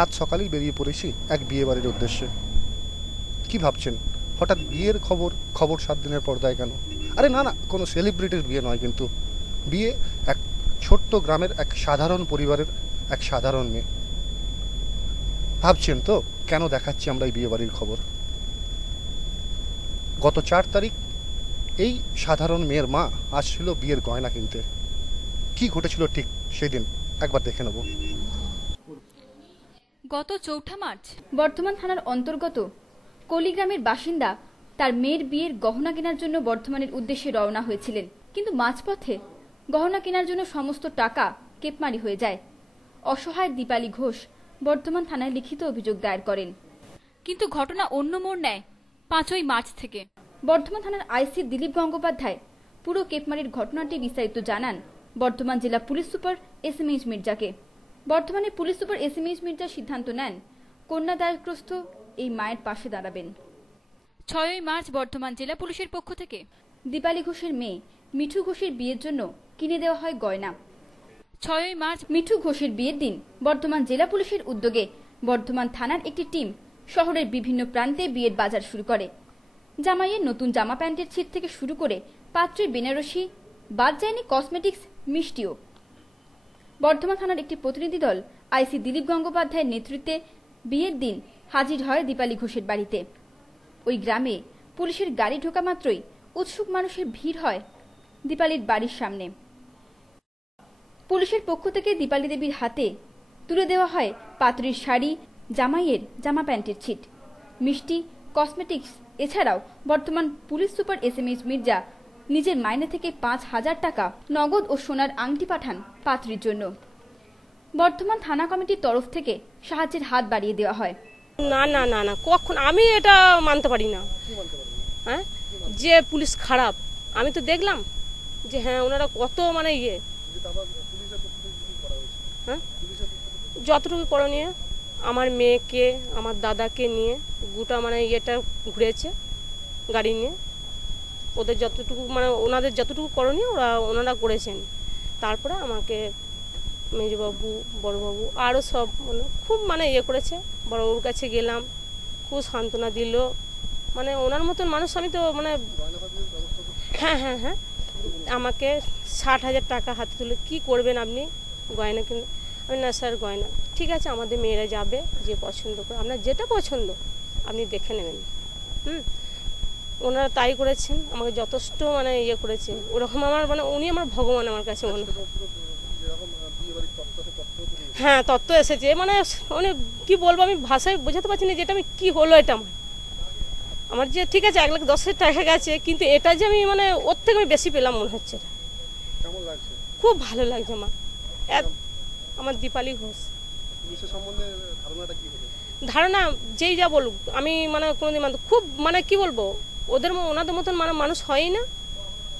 সাত সকালেই বেরিয়ে পড়েছি এক বিয়ে বাড়ির উদ্দেশ্যে। কি ভাবছেন হঠাৎ বিয়ের খবর 7 দিনের পর্দায় কেন? আরে না না, কোনো সেলিব্রিটির বিয়ে নয়, কিন্তু বিয়ে এক ছোট্ট গ্রামের এক সাধারণ পরিবারের এক সাধারণ মেয়ে। ভাবছেন তো কেন দেখাচ্ছি আমরা এই বিয়ে বাড়ির খবর? গত 4 তারিখ এই সাধারণ মেয়ের মা আসছিল বিয়ের গয়না কিনতে। কি ঘটেছিল ঠিক সেই দিন একবার দেখে নেব। গত 4 মার্চ বর্ধমান থানার অন্তর্গত কলিগ্রামের বাসিন্দা তার মেয়ের বিয়ের গহনা কেনার জন্য বর্ধমানের উদ্দেশ্যে রওনা হয়েছিলেন, কিন্তু মাঝপথে গহনা কেনার জন্য সমস্ত টাকা কেপমারি হয়ে যায়। অসহায় দীপালি ঘোষ বর্ধমান থানায় লিখিত অভিযোগ দায়ের করেন। কিন্তু ঘটনা অন্য মোড় নেয় 5ই মার্চ থেকে। বর্ধমান থানার আইসি দিলীপ গঙ্গোপাধ্যায় পুরো কেপমারির ঘটনাটি বিস্তারিত জানান বর্ধমান জেলা পুলিশ সুপার এসএমএইচ মির্জাকে। বর্ধমানের পুলিশ সুপার এসএমএইচ মির্জা সিদ্ধান্ত নেন কন্যাদায়গ্রস্ত এই মায়ের পাশে দাঁড়াবেন। 6ই মার্চ বর্ধমান জেলা পুলিশের পক্ষ থেকে দীপালি ঘোষের মেয়ে মিঠু ঘোষের বিয়ের জন্য কিনে দেওয়া হয় গয়না। 6ই মার্চ মিঠু ঘোষের বিয়ের দিন বর্ধমান জেলা পুলিশের উদ্যোগে বর্ধমান থানার একটি টিম শহরের বিভিন্ন প্রান্তে বিয়ের বাজার শুরু করে। জামাইয়ের নতুন জামা প্যান্টের ছিট থেকে শুরু করে পাত্রের বেনারসি, বাদ যায়নি কসমেটিক্স, মিষ্টিও। বর্ধমান থানার একটি প্রতিনিধি দল আইসি দিলীপ গঙ্গোপাধ্যায়ের নেতৃত্বে বিয়ের দিন হাজির হয় দীপালি ঘোষের বাড়িতে। ওই গ্রামে পুলিশের গাড়ি ঢোকা মাত্রই উৎসুক মানুষের ভিড় হয় দীপালির বাড়ির সামনে। পুলিশের পক্ষ থেকে দীপালি দেবীর হাতে তুলে দেওয়া হয় পাত্রীর শাড়ি, জামাইয়ের জামা প্যান্টের ছিট, মিষ্টি, কসমেটিক্স। এছাড়াও বর্তমান পুলিশ সুপার এসএমএইচ মির্জা নিজের মাইনে থেকে 5,000 টাকা নগদ ও সোনার আংটি পাঠান পাত্রীর জন্য। বর্ধমান থানা কমিটির তরফ থেকে সাহায্যের হাত বাড়িয়ে দেওয়া হয়। না না না না, কখন আমি এটা মানতে পারি না। হ্যাঁ, যে পুলিশ খারাপ, আমি তো দেখলাম যে হ্যাঁ ওনারা কত মানে হ্যাঁ যতটুকু করণীয় আমার মেয়েকে আমার দাদাকে নিয়ে গোটা মানে ইয়েটা ঘুরেছে গাড়ি নিয়ে, ওদের যতটুকু মানে ওনাদের যতটুকু করণীয় ওনারা করেছেন। তারপরে আমাকে মেজবাবু, বড়বাবু আরও সব মানে খুব মানে ইয়ে করেছে। বড়বাবুর কাছে গেলাম, খুব সান্ত্বনা দিল। মানে ওনার মতন মানুষ আমি তো মানে হ্যাঁ হ্যাঁ হ্যাঁ আমাকে 60,000 টাকা হাতে তুলে কি করবেন আপনি গয়না কিনে? আমি না স্যার গয়না ঠিক আছে, আমাদের মেয়েরা যাবে, যে পছন্দ করে আপনার যেটা পছন্দ আপনি দেখে নেবেন। ওনারা তাই করেছেন, আমাকে যথেষ্ট মানে ইয়ে করেছে। ওরকম আমার মানে উনি আমার ভগবান আমার কাছে মনে হয়। হ্যাঁ তত্ত্ব এসেছে, মানে মানে কি বলবো আমি ভাষায় বোঝাতে পারছি না যেটা আমি কি হলো। এটা আমার যে ঠিক আছে 1,10,000 টাকা গেছে, কিন্তু এটা যে আমি মানে ওর থেকে আমি বেশি পেলাম মনে হচ্ছে। খুব ভালো লাগছে আমার দীপালি ঘোষ। ধারণা যেই যা বলুক আমি মানে কোনোদিন খুব মানে কি বলবো ওনাদের মতন মানে মানুষ হয়ই না।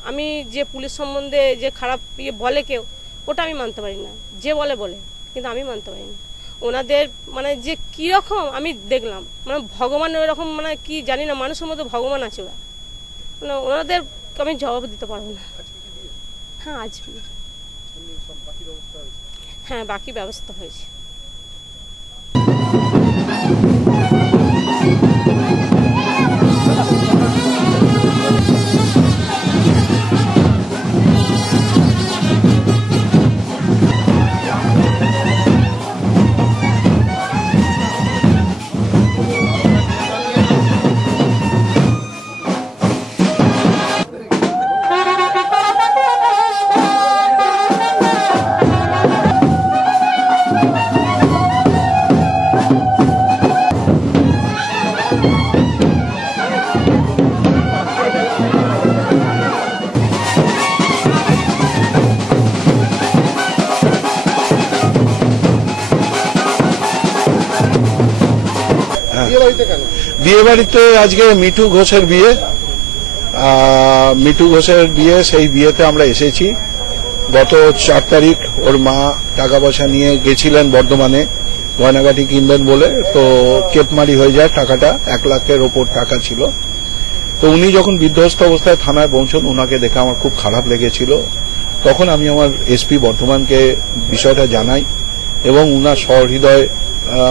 আমি যে পুলিশ সম্বন্ধে যে খারাপ ইয়ে বলে কেউ, ওটা আমি মানতে পারি না। যে বলে কিন্তু আমি মানতে পারি না। ওনাদের মানে যে কীরকম আমি দেখলাম, মানে ভগবান ওরকম মানে কি জানি না, মানুষের মধ্যে ভগবান আছে। ওরা মানে ওনাদের আমি জবাব দিতে পারবো না। হ্যাঁ আজ হ্যাঁ বাকি ব্যবস্থা হয়েছে। বিয়ে বাড়িতে আজকে মিঠু ঘোষের বিয়ে। মিঠু ঘোষের বিয়ে, সেই বিয়েতে আমরা এসেছি। গত 4 তারিখ ওর মা টাকা পয়সা নিয়ে গেছিলেন বর্ধমানে গয়নাগাটি কিনবেন বলে, তো কেপমারি হয়ে যায়। টাকাটা 1 লাখের ওপর টাকা ছিল। তো উনি যখন বিধ্বস্ত অবস্থায় থানায় পৌঁছন, ওনাকে দেখে আমার খুব খারাপ লেগেছিল। তখন আমি আমার এসপি বর্ধমানকে বিষয়টা জানাই এবং উনার সহৃদয়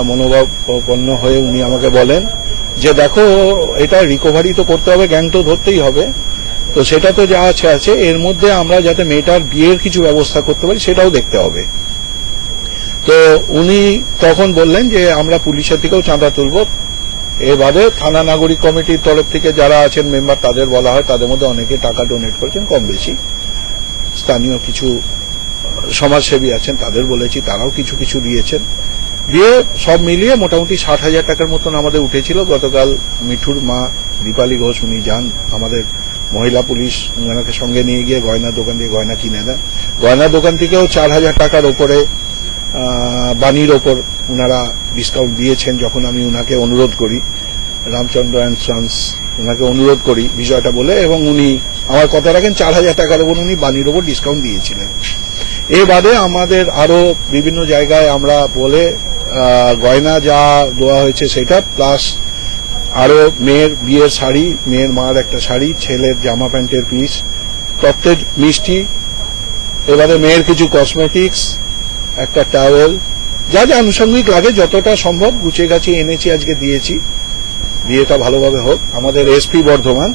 মনোভাবাপন্ন হয়ে উনি আমাকে বলেন যে দেখো এটা রিকভারি তো করতে হবে, গ্যাং তো ধরতেই হবে, তো সেটা তো যা আছে আছে, এর মধ্যে আমরা যাতে মেয়েটার বিয়ের কিছু ব্যবস্থা করতে পারি সেটাও দেখতে হবে। তো উনি তখন বললেন যে আমরা পুলিশের থেকেও চাঁদা তুলব, এবারে থানা নাগরিক কমিটির তরফ থেকে যারা আছেন মেম্বার তাদের বলা হয়, তাদের মধ্যে অনেকে টাকা ডোনেট করেছেন কম বেশি, স্থানীয় কিছু সমাজসেবী আছেন তাদের বলেছি, তারাও কিছু কিছু দিয়েছেন। দিয়ে সব মিলিয়ে মোটামুটি 60,000 টাকার মতন আমাদের উঠেছিল। গতকাল মিঠুর মা দীপালি ঘোষ উনি যান আমাদের মহিলা পুলিশ, ওনাকে সঙ্গে নিয়ে গিয়ে গয়না দোকান দিয়ে গয়না কিনে দেন। গয়না দোকান থেকেও 4,000 টাকার ওপরে বানির ওপর ওনারা ডিসকাউন্ট দিয়েছেন। যখন আমি ওনাকে অনুরোধ করি, রামচন্দ্র অ্যান্ড সন্স ওনাকে অনুরোধ করি বিষয়টা বলে, এবং উনি আমার কথা রাখেন 4,000 টাকার ওপর উনি বানির ওপর ডিসকাউন্ট দিয়েছিলেন। এ বাদে আমাদের আরো বিভিন্ন জায়গায় আমরা বলে গয়না যা দেওয়া হয়েছে সেটা, প্লাস আরো মেয়ের বিয়ের শাড়ি, মেয়ের মার একটা শাড়ি, ছেলের জামা প্যান্টের পিস, তত্ত্বের মিষ্টি, এবারে মেয়ের কিছু কসমেটিক্স, একটা টাওয়েল, যা যা আনুষঙ্গিক লাগে যতটা সম্ভব গুছিয়ে গাছিয়ে এনেছি, আজকে দিয়েছি। বিয়েটা ভালোভাবে হোক। আমাদের এসপি বর্ধমান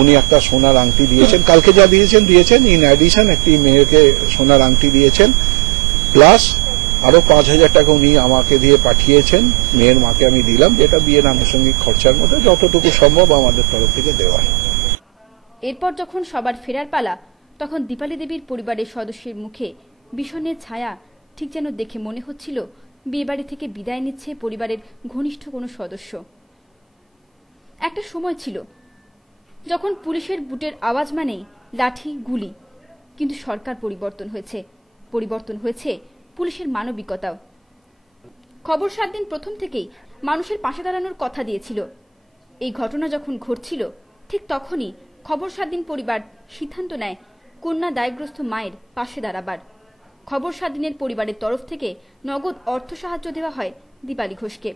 উনি একটা সোনার আংটি দিয়েছেন, কালকে যা দিয়েছেন ইন অ্যাডিশন একটি মেয়েকে সোনার আংটি দিয়েছেন, প্লাস আরো 5,000 টাকা উনি আমাকে দিয়ে পাঠিয়েছেন, মেয়ের মাকে আমি দিলাম, যেটা বিয়ের আনুষঙ্গিক খরচার মধ্যে যতটুকু সম্ভব আমাদের তরফ থেকে দেওয়া হয়। এরপর যখন সবার ফেরার পালা, তখন দীপালি দেবীর পরিবারের সদস্যের মুখে বিষণ্ণের ছায়া ঠিক যেন দেখে মনে হচ্ছিল বিয়েবাড়ি থেকে বিদায় নিচ্ছে পরিবারের ঘনিষ্ঠ কোনো সদস্য। একটা সময় ছিল যখন পুলিশের বুটের আওয়াজ মানেই লাঠি গুলি, কিন্তু সরকার পরিবর্তন হয়েছে পুলিশের মানবিকতাও। খবর 7 দিন প্রথম থেকেই মানুষের পাশে দাঁড়ানোর কথা দিয়েছিল। এই ঘটনা যখন ঘটছিল ঠিক তখনই খবর 7 দিন পরিবার সিদ্ধান্ত নেয় কন্যা দায়গ্রস্ত মায়ের পাশে দাঁড়াবার। খবর 7 দিনের পরিবারের তরফ থেকে নগদ অর্থ সাহায্য দেওয়া হয় দীপালি ঘোষকে।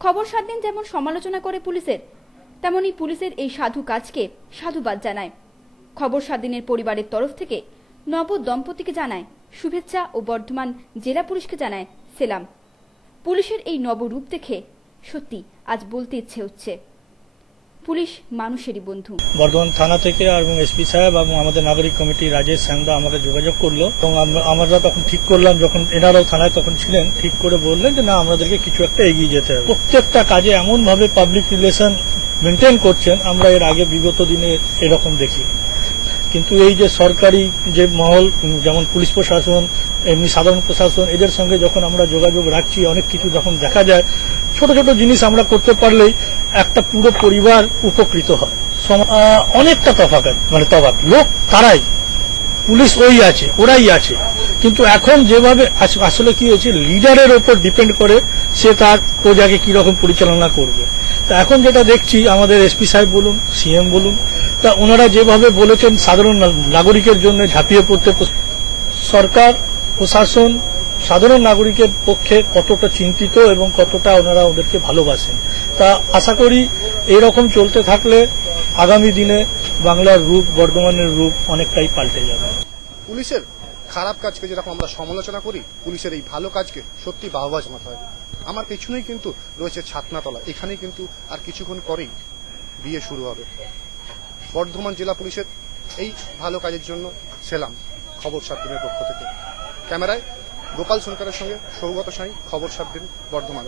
খবর 7 দিন যেমন সমালোচনা করে পুলিশের, তেমনি পুলিশের এই সাধু কাজকে সাধুবাদ জানায়। খবর 7 দিনের পরিবারের তরফ থেকে নব দম্পতিকে জানায় শুভেচ্ছা ও বর্ধমান জেলা পুলিশকে জানায় সেলাম। পুলিশের এই নবরূপ দেখে সত্যি আজ বলতে ইচ্ছে হচ্ছে পুলিশ মানুষেরই বন্ধু। বর্ধমান থানা থেকে এবং এসপি সাহেব এবং আমাদের নাগরিক কমিটি রাজেশ স্যাংদা আমাকে যোগাযোগ করলো, এবং আমরা তখন ঠিক করলাম, যখন এনারাও থানায় তখন ছিলেন, ঠিক করে বললেন যে না আমাদেরকে কিছু একটা এগিয়ে যেতে হবে। প্রত্যেকটা কাজে এমন ভাবে পাবলিক রিলেশন মেনটেন করছেন, আমরা এর আগে বিগত দিনে এরকম দেখি। কিন্তু এই যে সরকারি যে মহল, যেমন পুলিশ প্রশাসন, এমনি সাধারণ প্রশাসন, এদের সঙ্গে যখন আমরা যোগাযোগ রাখছি, অনেক কিছু যখন দেখা যায়, ছোট ছোট জিনিস আমরা করতে পারলেই একটা পুরো পরিবার উপকৃত হয়। অনেকটা তফাৎ লোক তারাই, পুলিশ ওরাই আছে, কিন্তু এখন যেভাবে আসলে কি হয়েছে, লিডারের ওপর ডিপেন্ড করে সে তার প্রজাকে কিরকম পরিচালনা করবে। তা এখন যেটা দেখছি, আমাদের এসপি সাহেব বলুন, সিএম বলুন, তা ওনারা যেভাবে বলেছেন সাধারণ নাগরিকের জন্য ঝাঁপিয়ে পড়তে, সরকার প্রশাসন সাধারণ নাগরিকের পক্ষে কতটা চিন্তিত এবং কতটা ওনারা ওদেরকে ভালোবাসেন। তা আশা করি এইরকম চলতে থাকলে আগামী দিনে বাংলার রূপ, বর্ধমানের রূপ অনেকটাই পাল্টে যাবে। পুলিশের খারাপ কাজকে যেরকম আমরা সমালোচনা করি, পুলিশের এই ভালো কাজকে সত্যি বাহবা জানাতে হয়। আমার পেছনেই কিন্তু রয়েছে ছাতনাতলা, এখানেই কিন্তু আর কিছুক্ষণ পরেই বিয়ে শুরু হবে। বর্ধমান জেলা পুলিশের এই ভালো কাজের জন্য সেলাম খবর 7 দিনের পক্ষ থেকে। ক্যামেরায় গোপাল সরকারের সঙ্গে সৌগত সাঁই, খবর 7 দিন, বর্ধমান।